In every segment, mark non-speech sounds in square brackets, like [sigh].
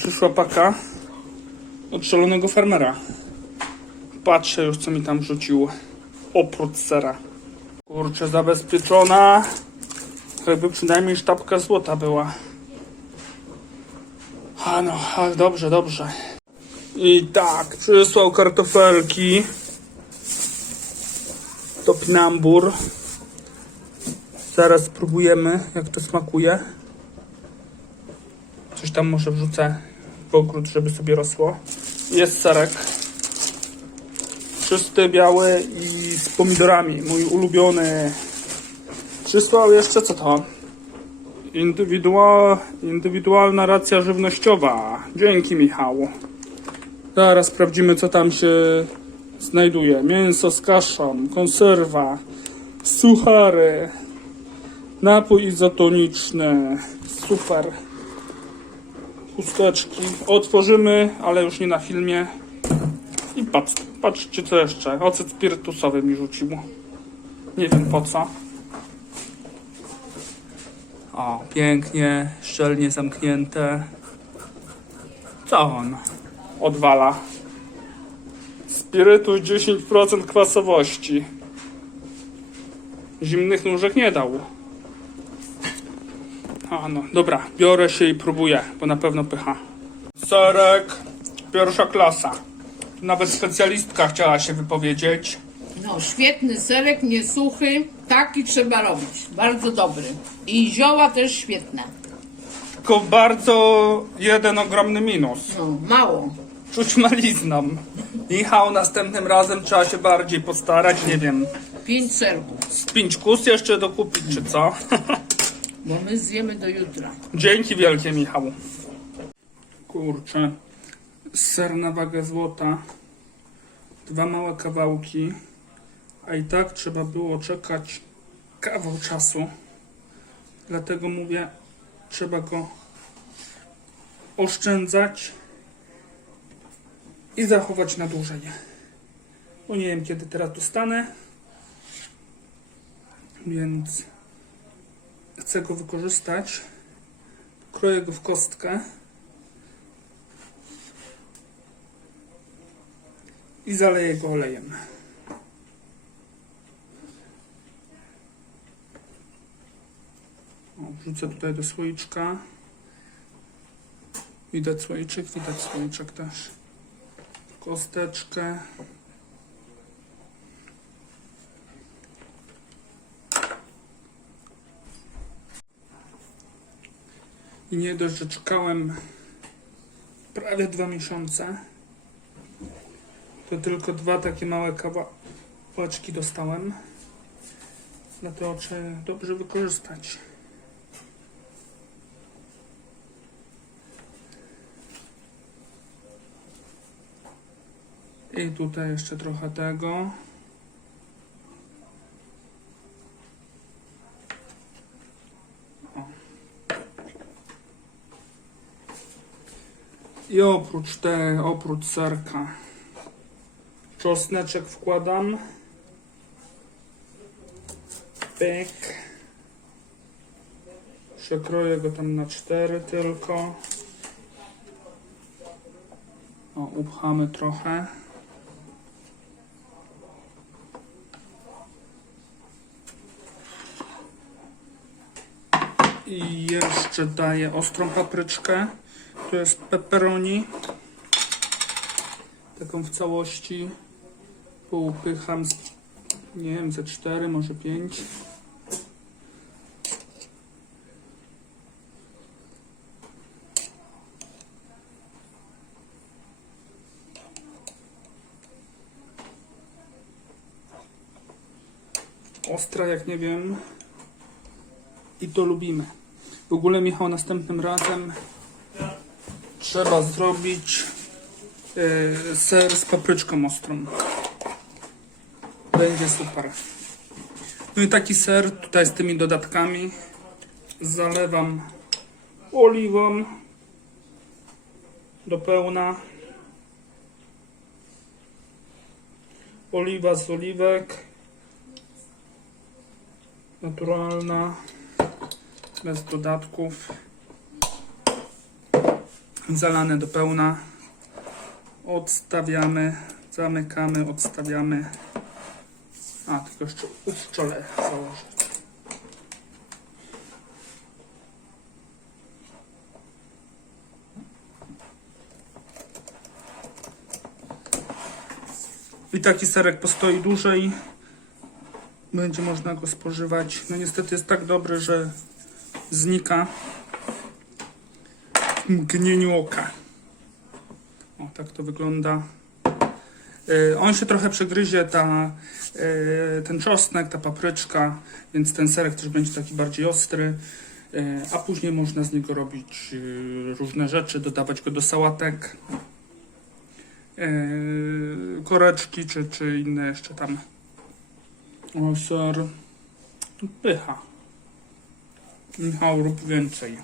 Przyszła paka od szalonego farmera. Patrzę już, co mi tam rzucił. Oprócz sera. Kurczę, zabezpieczona. Jakby przynajmniej sztabka złota była. A no, a dobrze, dobrze. I tak, przysłał kartofelki. Topinambur. Zaraz spróbujemy, jak to smakuje. Coś tam może wrzucę ogród, żeby sobie rosło. Jest serek. Czysty, biały i z pomidorami. Mój ulubiony. Przysłał jeszcze co to? Indywidua... Indywidualna racja żywnościowa. Dzięki Michał. Zaraz sprawdzimy co tam się znajduje. Mięso z kaszą, konserwa, suchary, napój izotoniczny. Super. Chusteczki. Otworzymy, ale już nie na filmie. I patrz, patrzcie co jeszcze. Ocet spirytusowy mi rzucił. Nie wiem po co. O, pięknie, szczelnie zamknięte. Co on odwala? Spirytus 10% kwasowości. Zimnych nóżek nie dał. No, dobra, biorę się i próbuję, bo na pewno pycha. Serek, pierwsza klasa. Nawet specjalistka chciała się wypowiedzieć. No, świetny serek, niesuchy. Taki trzeba robić. Bardzo dobry. I zioła też świetne. Tylko bardzo jeden ogromny minus. No, mało. Czuć malizną. Michał, następnym razem trzeba się bardziej postarać, nie wiem, Pięć serków. z pięć kus jeszcze dokupić, czy co? [laughs] Bo my zjemy do jutra. Dzięki wielkie, Michał. Kurczę. Ser na wagę złota. Dwa małe kawałki. A i tak trzeba było czekać kawał czasu. Dlatego mówię, trzeba go oszczędzać i zachować na dłużej. Bo nie wiem, kiedy teraz dostanę. Więc chcę go wykorzystać. Kroję go w kostkę. I zaleję go olejem. O, wrzucę tutaj do słoiczka. Widać słoiczek, widać słoiczek też. Kosteczkę. I nie dość, że czekałem prawie dwa miesiące, to tylko dwa takie małe kawałeczki dostałem. Dlatego trzeba dobrze wykorzystać. I tutaj jeszcze trochę tego. Oprócz te, oprócz serka, czosneczek wkładam. Pyk. Przekroję go tam na cztery tylko. O, upchamy trochę. I jeszcze daję ostrą papryczkę. Tu jest pepperoni. Taką w całości poupycham nie wiem, ze 4, może 5. Ostra, jak nie wiem. I to lubimy. W ogóle, Michał, następnym razem trzeba zrobić e, ser z papryczką ostrą. Będzie super. No i taki ser tutaj z tymi dodatkami zalewam oliwą do pełna. Oliwa z oliwek. Naturalna. Bez dodatków. Zalane do pełna. Odstawiamy, zamykamy, odstawiamy. A, tylko jeszcze uszczole założyć. I taki serek postoi dłużej. Będzie można go spożywać. No niestety jest tak dobry, że znika mgnieniu oka. O, tak to wygląda. E, On się trochę przegryzie, ta, e, ten czosnek, ta papryczka, więc ten serek też będzie taki bardziej ostry. E, A później można z niego robić różne rzeczy, dodawać go do sałatek, koreczki czy, czy inne jeszcze tam. O, ser. Pycha. Michał, rób więcej.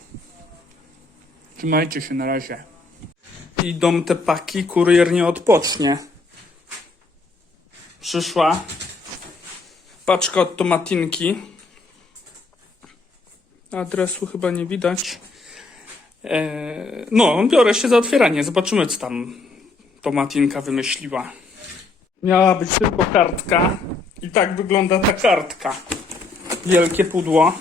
Trzymajcie się na razie. Idą te paki, kurier nie odpocznie. Przyszła paczka od tomatinki. Adresu chyba nie widać. Eee, no, biorę się za otwieranie. Zobaczymy, co tam tomatinka wymyśliła. Miała być tylko kartka. I tak wygląda ta kartka. Wielkie pudło.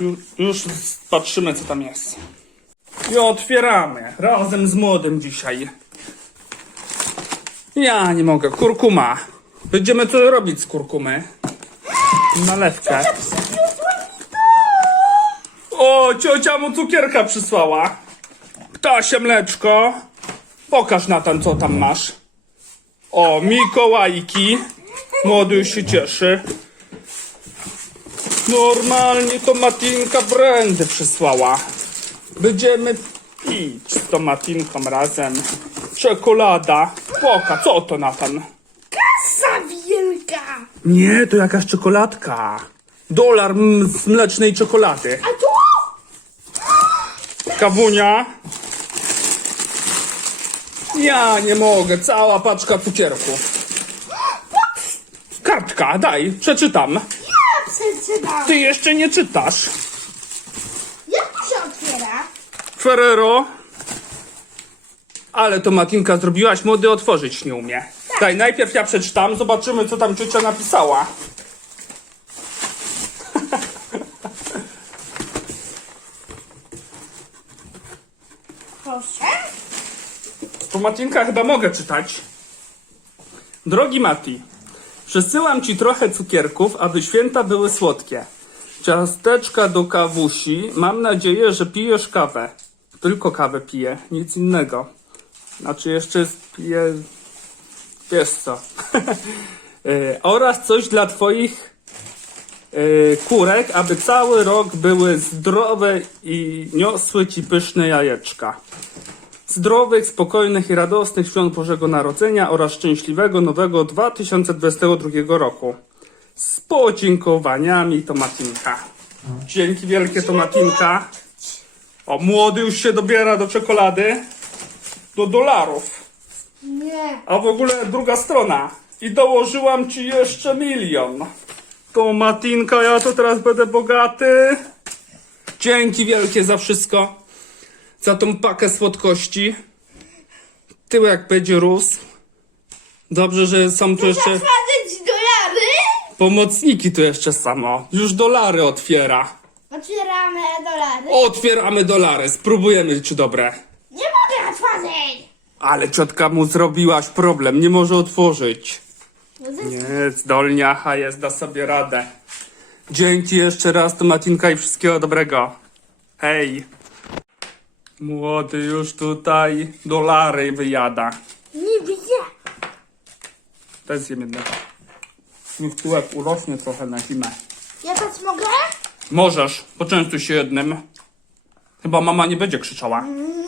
Ju- Już patrzymy, co tam jest. I otwieramy. Razem z młodym dzisiaj. Ja nie mogę. Kurkuma. Będziemy co robić z kurkumy? Nalewkę. O, ciocia mu cukierka przysłała. Ptasie mleczko. Pokaż Natan, co tam masz. O, Mikołajki. Młody już się cieszy. Normalnie to Matinka brandy przysłała. Będziemy pić z tą Matinką razem. Czekolada. Poka, co to Natan? Kasa wielka! Nie, to jakaś czekoladka. Dolar m- z mlecznej czekolady. A tu? Kawunia. Ja nie mogę, cała paczka cukierków. [gasps] Kartka, daj, przeczytam. Ja przeczytam. Ty jeszcze nie czytasz. Jak to się otwiera? Ferrero. Ale to Matinka zrobiłaś, młody otworzyć nie umie. Daj, najpierw ja przeczytam, zobaczymy co tam ciocia napisała. Proszę. To Matinka chyba mogę czytać. Drogi Mati, przesyłam ci trochę cukierków, aby święta były słodkie. Ciasteczka do kawusi. Mam nadzieję, że pijesz kawę. Tylko kawę piję, nic innego. Znaczy jeszcze piję... Wiesz co. [laughs] Y, Oraz coś dla twoich y, kurek, aby cały rok były zdrowe i niosły ci pyszne jajeczka. Zdrowych, spokojnych i radosnych świąt Bożego Narodzenia oraz szczęśliwego nowego 2022 roku. Z podziękowaniami Tomatinka. Dzięki wielkie Tomatinka. O, młody już się dobiera do czekolady. Do dolarów. Nie. A w ogóle druga strona. I dołożyłam ci jeszcze milion. Tomatinka, ja to teraz będę bogaty. Dzięki wielkie za wszystko. Za tą pakę słodkości. Tyłek będzie rósł. Dobrze, że są tu jeszcze dolary? pomocniki tu jeszcze samo. Już dolary otwiera. Otwieramy dolary. Otwieramy dolary. Spróbujemy, czy dobre. Nie mogę otworzyć. Ale ciotka mu zrobiłaś problem. Nie może otworzyć. No to Nie, zdolniacha jest, da sobie radę. Dzięki jeszcze raz, Tomatinka i wszystkiego dobrego. Hej. Młody już tutaj dolary wyjada. nie widzę. Też zjem jednego. Niech tyłek urośnie trochę na zimę. Ja też mogę? Możesz, poczęstuj się jednym. Chyba mama nie będzie krzyczała. Mm,